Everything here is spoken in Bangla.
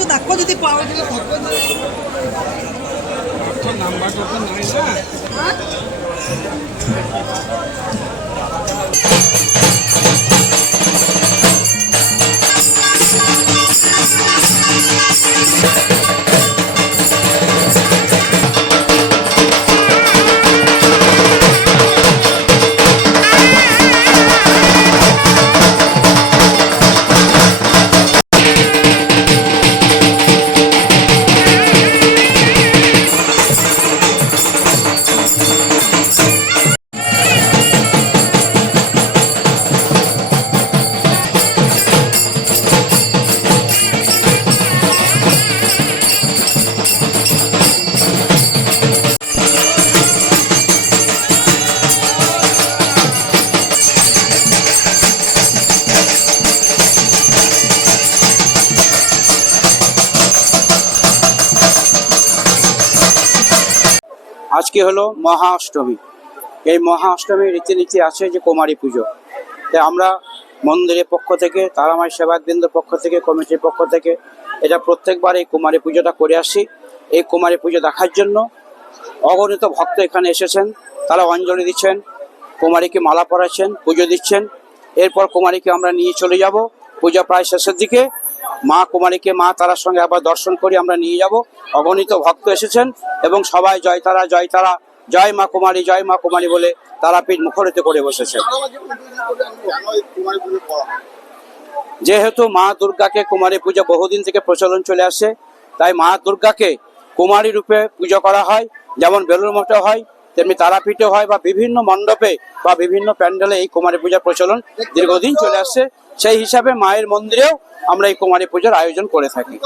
তুমি দেখো যদি পাও যদি থাকবে না? আজকে হলো মহা অষ্টমী এই মহা অষ্টমীর রীতিনীতি আছে যে কুমারী পুজো। তাই আমরা মন্দিরের পক্ষ থেকে তারামাই সেবাকেন্দ্রের পক্ষ থেকে, কমিটির পক্ষ থেকে এটা প্রত্যেকবার এই কুমারী পুজোটা করে আসি। এই কুমারী পুজো দেখার জন্য অগণিত ভক্ত এখানে এসেছেন। তারা অঞ্জলি দিচ্ছেন, কুমারীকে মালা পরাচ্ছেন, পুজো দিচ্ছেন। এরপর কুমারীকে আমরা নিয়ে চলে যাব। পূজা প্রায় শেষের দিকে। মা কুমারীকে মা তারার সঙ্গে আবার দর্শন করি আমরা নিয়ে যাব। অগণিত ভক্ত এসেছেন এবং সবাই জয় তারা জয় তারা, জয় মা কুমারী, জয় মা কুমারী বলে তারাপীঠ মুখরিত করে বসেছেন যেহেতু মা দুর্গাকে কুমারী পুজো বহুদিন থেকে প্রচলন চলে আসে, তাই মা দুর্গাকে কুমারী রূপে পুজো করা হয়, যেমন বেলুর মঠে হয় তেমনি তারাপীঠে হয় বা বিভিন্ন মণ্ডপে বা বিভিন্ন প্যান্ডেলে এই কুমারী পূজার প্রচলন দীর্ঘদিন চলে আসছে। সেই হিসাবে মায়ের মন্দিরেও আমরা এই কুমারী পূজার আয়োজন করে থাকি।